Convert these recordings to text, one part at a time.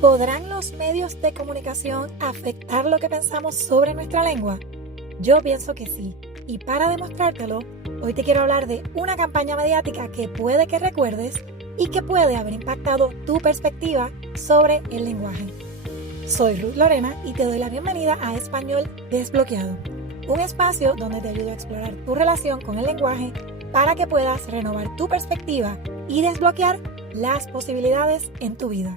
¿Podrán los medios de comunicación afectar lo que pensamos sobre nuestra lengua? Yo pienso que sí. Y para demostrártelo, hoy te quiero hablar de una campaña mediática que puede que recuerdes y que puede haber impactado tu perspectiva sobre el lenguaje. Soy Ruth Lorena y te doy la bienvenida a Español Desbloqueado, un espacio donde te ayudo a explorar tu relación con el lenguaje para que puedas renovar tu perspectiva y desbloquear las posibilidades en tu vida.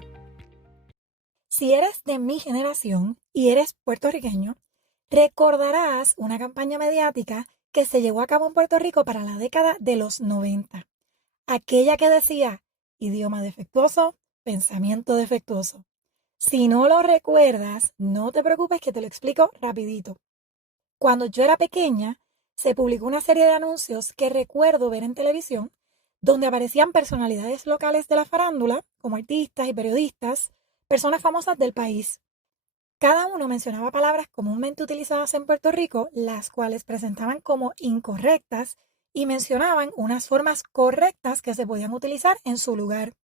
Si eres de mi generación y eres puertorriqueño, recordarás una campaña mediática que se llevó a cabo en Puerto Rico para la década de los 90. Aquella que decía, idioma defectuoso, pensamiento defectuoso. Si no lo recuerdas, no te preocupes que te lo explico rapidito. Cuando yo era pequeña, se publicó una serie de anuncios que recuerdo ver en televisión, donde aparecían personalidades locales de la farándula, como artistas y periodistas, personas famosas del país. Cada uno mencionaba palabras comúnmente utilizadas en Puerto Rico, las cuales presentaban como incorrectas y mencionaban unas formas correctas que se podían utilizar en su lugar.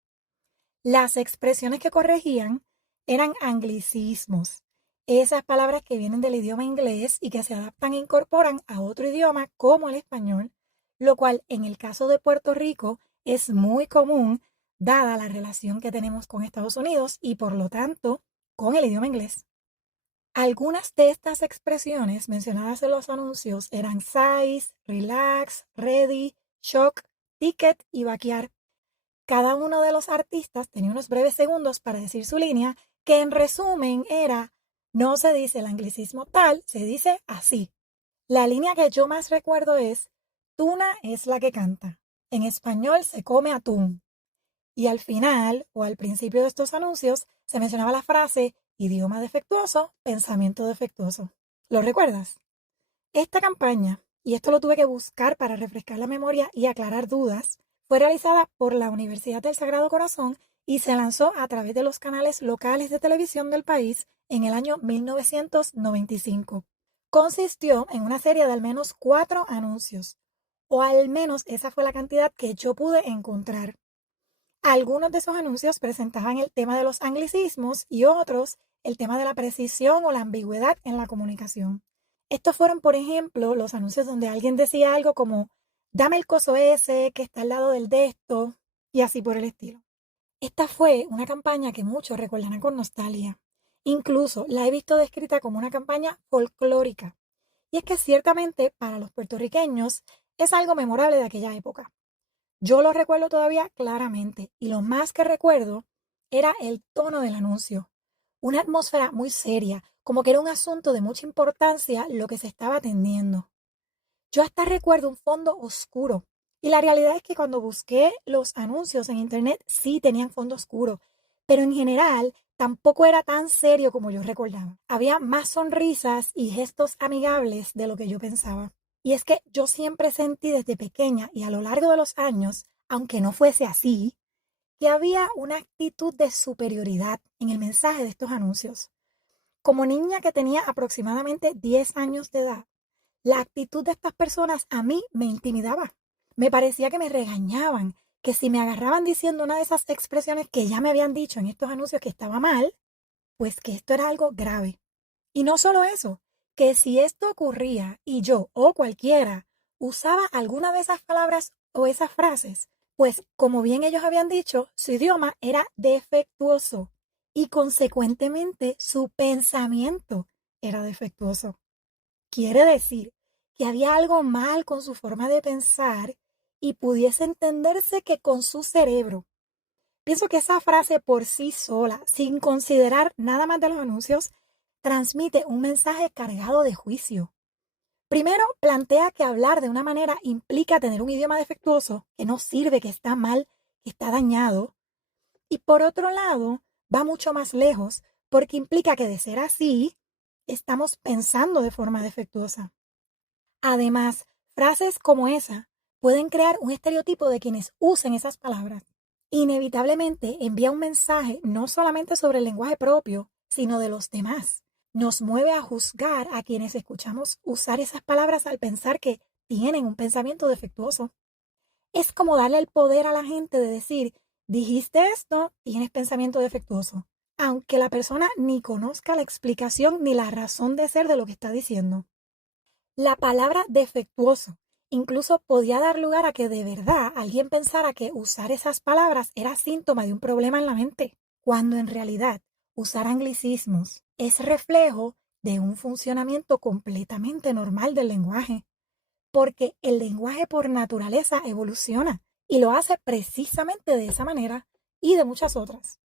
Las expresiones que corregían eran anglicismos, esas palabras que vienen del idioma inglés y que se adaptan e incorporan a otro idioma como el español, lo cual en el caso de Puerto Rico es muy común dada la relación que tenemos con Estados Unidos y por lo tanto con el idioma inglés. Algunas de estas expresiones mencionadas en los anuncios eran size, relax, ready, shock, ticket y vaquear. Cada uno de los artistas tenía unos breves segundos para decir su línea, que en resumen era, no se dice el anglicismo tal, se dice así. La línea que yo más recuerdo es, tuna es la que canta. En español se come atún. Y al final, o al principio de estos anuncios, se mencionaba la frase, idioma defectuoso, pensamiento defectuoso. ¿Lo recuerdas? Esta campaña, y esto lo tuve que buscar para refrescar la memoria y aclarar dudas, fue realizada por la Universidad del Sagrado Corazón y se lanzó a través de los canales locales de televisión del país en el año 1995. Consistió en una serie de al menos 4 anuncios, o al menos esa fue la cantidad que yo pude encontrar. Algunos de esos anuncios presentaban el tema de los anglicismos y otros el tema de la precisión o la ambigüedad en la comunicación. Estos fueron, por ejemplo, los anuncios donde alguien decía algo como, dame el coso ese que está al lado del de esto, y así por el estilo. Esta fue una campaña que muchos recordarán con nostalgia. Incluso la he visto descrita como una campaña folclórica. Y es que ciertamente para los puertorriqueños es algo memorable de aquella época. Yo lo recuerdo todavía claramente y lo más que recuerdo era el tono del anuncio. Una atmósfera muy seria, como que era un asunto de mucha importancia lo que se estaba atendiendo. Yo hasta recuerdo un fondo oscuro y la realidad es que cuando busqué los anuncios en internet sí tenían fondo oscuro, pero en general tampoco era tan serio como yo recordaba. Había más sonrisas y gestos amigables de lo que yo pensaba. Y es que yo siempre sentí desde pequeña y a lo largo de los años, aunque no fuese así, que había una actitud de superioridad en el mensaje de estos anuncios. Como niña que tenía aproximadamente 10 años de edad, la actitud de estas personas a mí me intimidaba. Me parecía que me regañaban, que si me agarraban diciendo una de esas expresiones que ya me habían dicho en estos anuncios que estaba mal, pues que esto era algo grave. Y no solo eso, que si esto ocurría y yo o cualquiera usaba alguna de esas palabras o esas frases, pues como bien ellos habían dicho, su idioma era defectuoso y consecuentemente su pensamiento era defectuoso. Quiere decir que había algo mal con su forma de pensar y pudiese entenderse que con su cerebro. Pienso que esa frase por sí sola, sin considerar nada más de los anuncios, transmite un mensaje cargado de juicio. Primero, plantea que hablar de una manera implica tener un idioma defectuoso, que no sirve, que está mal, que está dañado. Y por otro lado, va mucho más lejos, porque implica que de ser así, estamos pensando de forma defectuosa. Además, frases como esa pueden crear un estereotipo de quienes usen esas palabras. Inevitablemente envía un mensaje no solamente sobre el lenguaje propio, sino de los demás. Nos mueve a juzgar a quienes escuchamos usar esas palabras al pensar que tienen un pensamiento defectuoso. Es como darle el poder a la gente de decir, dijiste esto, tienes pensamiento defectuoso. aunque la persona ni conozca la explicación ni la razón de ser de lo que está diciendo. La palabra defectuoso incluso podía dar lugar a que de verdad alguien pensara que usar esas palabras era síntoma de un problema en la mente, cuando en realidad usar anglicismos es reflejo de un funcionamiento completamente normal del lenguaje, porque el lenguaje por naturaleza evoluciona y lo hace precisamente de esa manera y de muchas otras.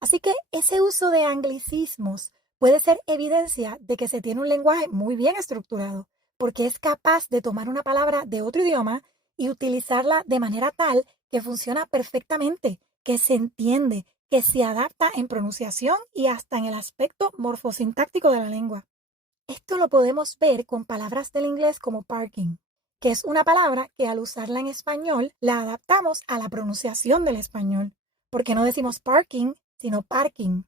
Así que ese uso de anglicismos puede ser evidencia de que se tiene un lenguaje muy bien estructurado, porque es capaz de tomar una palabra de otro idioma y utilizarla de manera tal que funciona perfectamente, que se entiende, que se adapta en pronunciación y hasta en el aspecto morfosintáctico de la lengua. Esto lo podemos ver con palabras del inglés como parking, que es una palabra que al usarla en español la adaptamos a la pronunciación del español, porque no decimos parking, sino parking.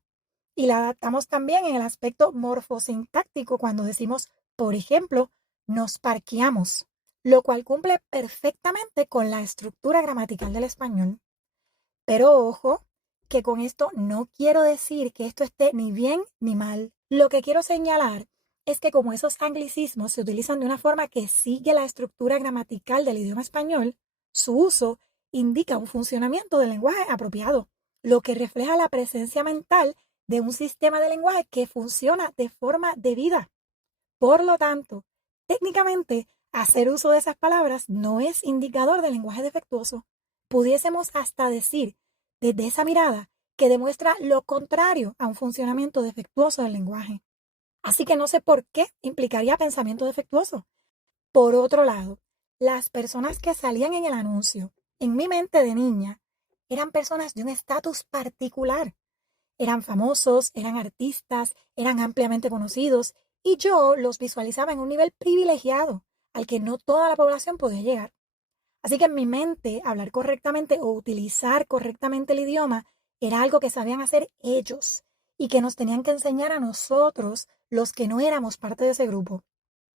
Y la adaptamos también en el aspecto morfosintáctico cuando decimos, por ejemplo, nos parqueamos, lo cual cumple perfectamente con la estructura gramatical del español. Pero ojo, que con esto no quiero decir que esto esté ni bien ni mal. Lo que quiero señalar es que como esos anglicismos se utilizan de una forma que sigue la estructura gramatical del idioma español, su uso indica un funcionamiento del lenguaje apropiado, lo que refleja la presencia mental de un sistema de lenguaje que funciona de forma debida. Por lo tanto, técnicamente, hacer uso de esas palabras no es indicador de lenguaje defectuoso. Pudiésemos hasta decir, desde esa mirada, que demuestra lo contrario a un funcionamiento defectuoso del lenguaje. Así que no sé por qué implicaría pensamiento defectuoso. Por otro lado, las personas que salían en el anuncio, en mi mente de niña, eran personas de un estatus particular. Eran famosos, eran artistas, eran ampliamente conocidos y yo los visualizaba en un nivel privilegiado al que no toda la población podía llegar. Así que en mi mente, hablar correctamente o utilizar correctamente el idioma era algo que sabían hacer ellos y que nos tenían que enseñar a nosotros, los que no éramos parte de ese grupo.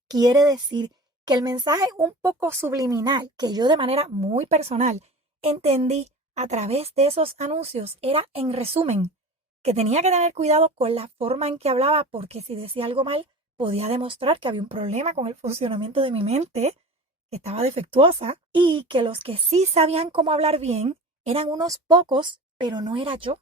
Quiere decir que el mensaje un poco subliminal que yo de manera muy personal entendí a través de esos anuncios era, en resumen, que tenía que tener cuidado con la forma en que hablaba porque si decía algo mal podía demostrar que había un problema con el funcionamiento de mi mente, que estaba defectuosa, y que los que sí sabían cómo hablar bien eran unos pocos, pero no era yo.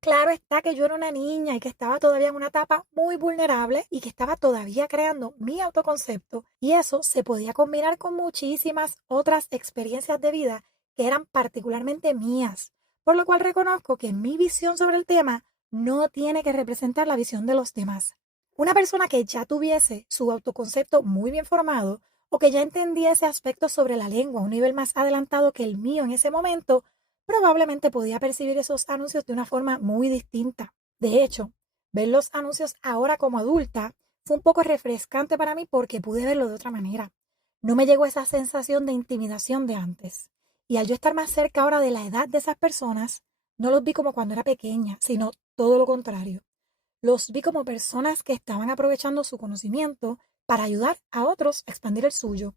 Claro está que yo era una niña y que estaba todavía en una etapa muy vulnerable y que estaba todavía creando mi autoconcepto y eso se podía combinar con muchísimas otras experiencias de vida que eran particularmente mías, por lo cual reconozco que mi visión sobre el tema no tiene que representar la visión de los demás. Una persona que ya tuviese su autoconcepto muy bien formado o que ya entendiese aspectos sobre la lengua a un nivel más adelantado que el mío en ese momento, probablemente podía percibir esos anuncios de una forma muy distinta. De hecho, ver los anuncios ahora como adulta fue un poco refrescante para mí porque pude verlo de otra manera. No me llegó esa sensación de intimidación de antes. Y al yo estar más cerca ahora de la edad de esas personas, no los vi como cuando era pequeña, sino todo lo contrario. Los vi como personas que estaban aprovechando su conocimiento para ayudar a otros a expandir el suyo.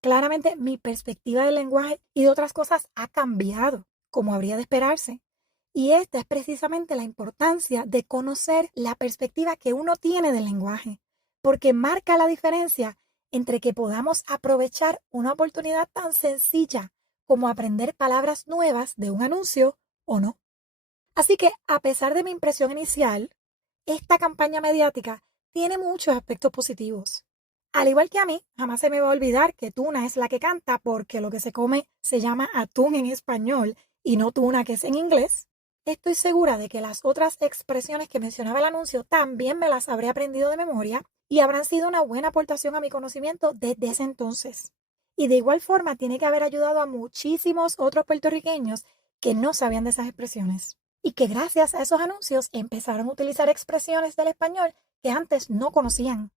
Claramente mi perspectiva del lenguaje y de otras cosas ha cambiado, como habría de esperarse. Y esta es precisamente la importancia de conocer la perspectiva que uno tiene del lenguaje, porque marca la diferencia entre que podamos aprovechar una oportunidad tan sencilla como aprender palabras nuevas de un anuncio o no. Así que, a pesar de mi impresión inicial, esta campaña mediática tiene muchos aspectos positivos. Al igual que a mí, jamás se me va a olvidar que tuna es la que canta porque lo que se come se llama atún en español y no tuna que es en inglés. Estoy segura de que las otras expresiones que mencionaba el anuncio también me las habré aprendido de memoria y habrán sido una buena aportación a mi conocimiento desde ese entonces. Y de igual forma tiene que haber ayudado a muchísimos otros puertorriqueños que no sabían de esas expresiones y que gracias a esos anuncios empezaron a utilizar expresiones del español que antes no conocían.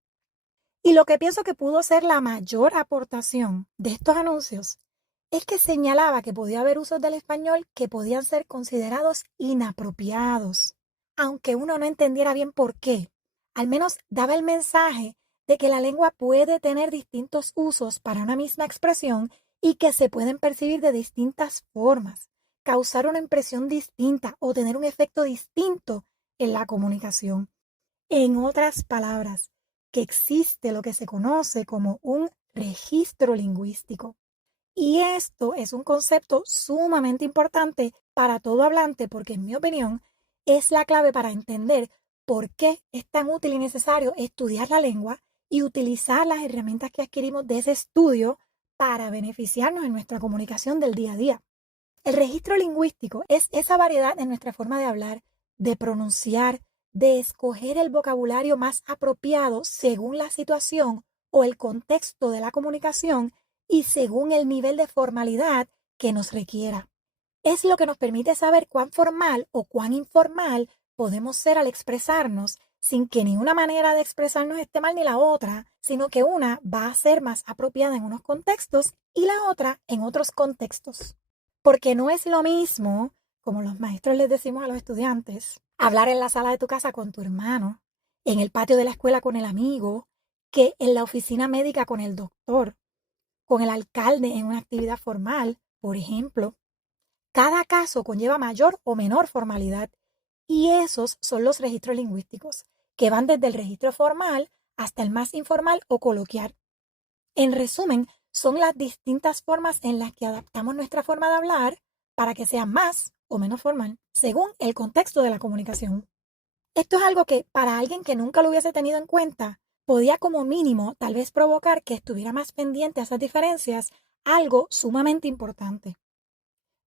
Y lo que pienso que pudo ser la mayor aportación de estos anuncios es que señalaba que podía haber usos del español que podían ser considerados inapropiados, aunque uno no entendiera bien por qué. Al menos daba el mensaje de que la lengua puede tener distintos usos para una misma expresión y que se pueden percibir de distintas formas, causar una impresión distinta o tener un efecto distinto en la comunicación. En otras palabras, que existe lo que se conoce como un registro lingüístico. Y esto es un concepto sumamente importante para todo hablante porque, en mi opinión, es la clave para entender por qué es tan útil y necesario estudiar la lengua y utilizar las herramientas que adquirimos de ese estudio para beneficiarnos en nuestra comunicación del día a día. El registro lingüístico es esa variedad en nuestra forma de hablar, de pronunciar, de escoger el vocabulario más apropiado según la situación o el contexto de la comunicación y según el nivel de formalidad que nos requiera. Es lo que nos permite saber cuán formal o cuán informal podemos ser al expresarnos sin que ni una manera de expresarnos esté mal ni la otra, sino que una va a ser más apropiada en unos contextos y la otra en otros contextos. Porque no es lo mismo, como los maestros les decimos a los estudiantes, hablar en la sala de tu casa con tu hermano, en el patio de la escuela con el amigo, que en la oficina médica con el doctor, con el alcalde en una actividad formal, por ejemplo. Cada caso conlleva mayor o menor formalidad y esos son los registros lingüísticos, que van desde el registro formal hasta el más informal o coloquial. En resumen, son las distintas formas en las que adaptamos nuestra forma de hablar para que sea más o menos formal, según el contexto de la comunicación. Esto es algo que, para alguien que nunca lo hubiese tenido en cuenta, podía como mínimo tal vez provocar que estuviera más pendiente a esas diferencias, algo sumamente importante.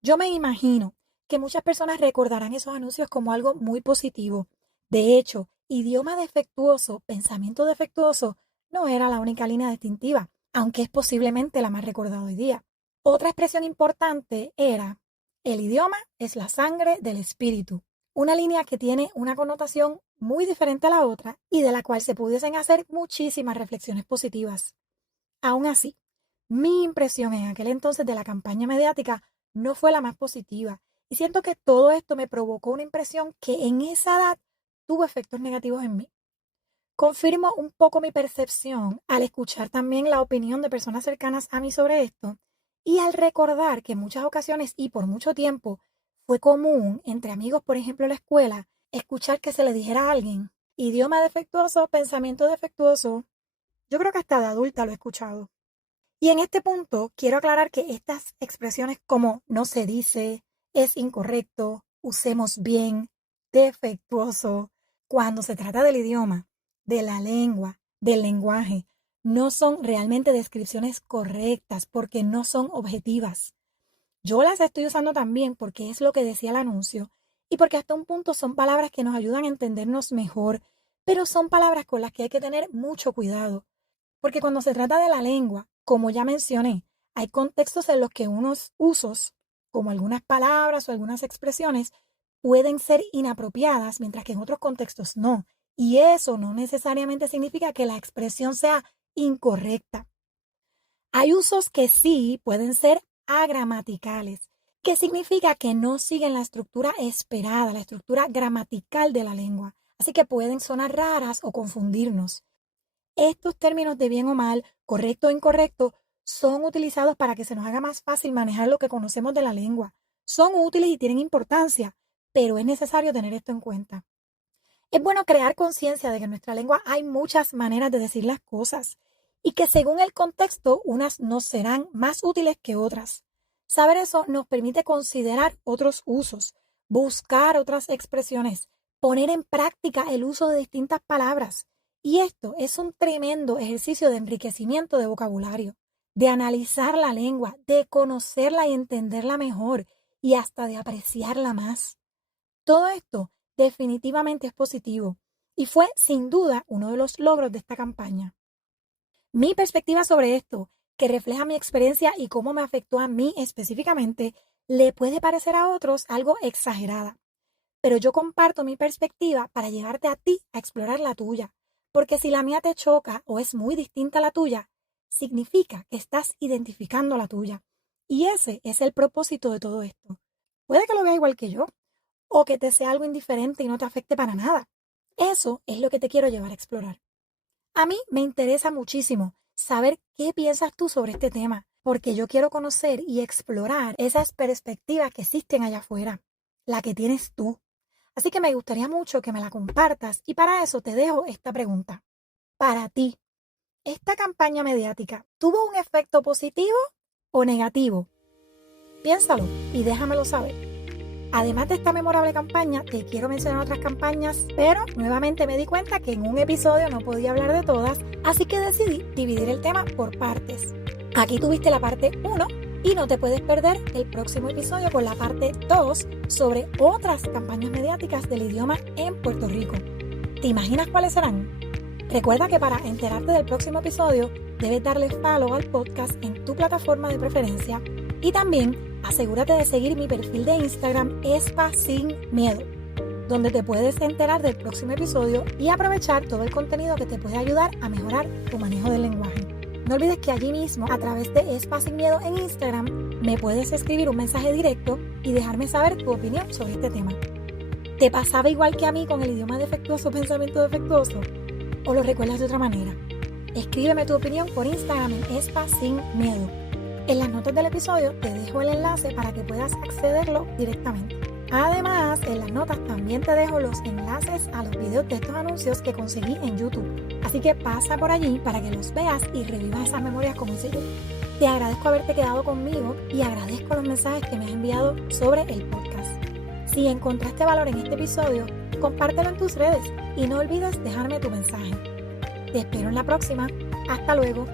Yo me imagino que muchas personas recordarán esos anuncios como algo muy positivo. De hecho, idioma defectuoso, pensamiento defectuoso, no era la única línea distintiva, aunque es posiblemente la más recordada hoy día. Otra expresión importante era: el idioma es la sangre del espíritu. Una línea que tiene una connotación muy diferente a la otra y de la cual se pudiesen hacer muchísimas reflexiones positivas. Aún así, mi impresión en aquel entonces de la campaña mediática no fue la más positiva y siento que todo esto me provocó una impresión que en esa edad tuvo efectos negativos en mí. Confirmo un poco mi percepción al escuchar también la opinión de personas cercanas a mí sobre esto y al recordar que en muchas ocasiones y por mucho tiempo fue común entre amigos, por ejemplo en la escuela, escuchar que se le dijera a alguien: idioma defectuoso, pensamiento defectuoso. Yo creo que hasta de adulta lo he escuchado. Y en este punto quiero aclarar que estas expresiones como no se dice, es incorrecto, usemos bien, defectuoso, cuando se trata del idioma, de la lengua, del lenguaje, no son realmente descripciones correctas porque no son objetivas. Yo las estoy usando también porque es lo que decía el anuncio y porque hasta un punto son palabras que nos ayudan a entendernos mejor, pero son palabras con las que hay que tener mucho cuidado. Porque cuando se trata de la lengua, como ya mencioné, hay contextos en los que unos usos, como algunas palabras o algunas expresiones, pueden ser inapropiadas, mientras que en otros contextos no. Y eso no necesariamente significa que la expresión sea incorrecta. Hay usos que sí pueden ser agramaticales, que significa que no siguen la estructura esperada, la estructura gramatical de la lengua. Así que pueden sonar raras o confundirnos. Estos términos de bien o mal, correcto o incorrecto, son utilizados para que se nos haga más fácil manejar lo que conocemos de la lengua. Son útiles y tienen importancia, pero es necesario tener esto en cuenta. Es bueno crear conciencia de que en nuestra lengua hay muchas maneras de decir las cosas y que según el contexto unas nos serán más útiles que otras. Saber eso nos permite considerar otros usos, buscar otras expresiones, poner en práctica el uso de distintas palabras. Y esto es un tremendo ejercicio de enriquecimiento de vocabulario, de analizar la lengua, de conocerla y entenderla mejor y hasta de apreciarla más. Todo esto definitivamente es positivo y fue sin duda uno de los logros de esta campaña. Mi perspectiva sobre esto, que refleja mi experiencia y cómo me afectó a mí específicamente, le puede parecer a otros algo exagerada, pero yo comparto mi perspectiva para llevarte a ti a explorar la tuya, porque si la mía te choca o es muy distinta a la tuya, significa que estás identificando la tuya. Y ese es el propósito de todo esto. Puede que lo veas igual que yo, o que te sea algo indiferente y no te afecte para nada. Eso es lo que te quiero llevar a explorar. A mí me interesa muchísimo saber qué piensas tú sobre este tema, porque yo quiero conocer y explorar esas perspectivas que existen allá afuera, la que tienes tú. Así que me gustaría mucho que me la compartas y para eso te dejo esta pregunta. Para ti, ¿esta campaña mediática tuvo un efecto positivo o negativo? Piénsalo y déjamelo saber. Además de esta memorable campaña, te quiero mencionar otras campañas, pero nuevamente me di cuenta que en un episodio no podía hablar de todas, así que decidí dividir el tema por partes. Aquí tuviste la parte 1 y no te puedes perder el próximo episodio con la parte 2 sobre otras campañas mediáticas del idioma en Puerto Rico. ¿Te imaginas cuáles serán? Recuerda que para enterarte del próximo episodio debes darle follow al podcast en tu plataforma de preferencia y también asegúrate de seguir mi perfil de Instagram Espa Sin Miedo, donde te puedes enterar del próximo episodio y aprovechar todo el contenido que te puede ayudar a mejorar tu manejo del lenguaje. No olvides que allí mismo, a través de Espa Sin Miedo en Instagram, me puedes escribir un mensaje directo y dejarme saber tu opinión sobre este tema. ¿Te pasaba igual que a mí con el idioma defectuoso o pensamiento defectuoso? ¿O lo recuerdas de otra manera? Escríbeme tu opinión por Instagram en Espa Sin Miedo. En las notas del episodio te dejo el enlace para que puedas accederlo directamente. Además, en las notas también te dejo los enlaces a los videos de estos anuncios que conseguí en YouTube. Así que pasa por allí para que los veas y revivas esas memorias como hice yo. Te agradezco haberte quedado conmigo y agradezco los mensajes que me has enviado sobre el podcast. Si encontraste valor en este episodio, compártelo en tus redes y no olvides dejarme tu mensaje. Te espero en la próxima. Hasta luego.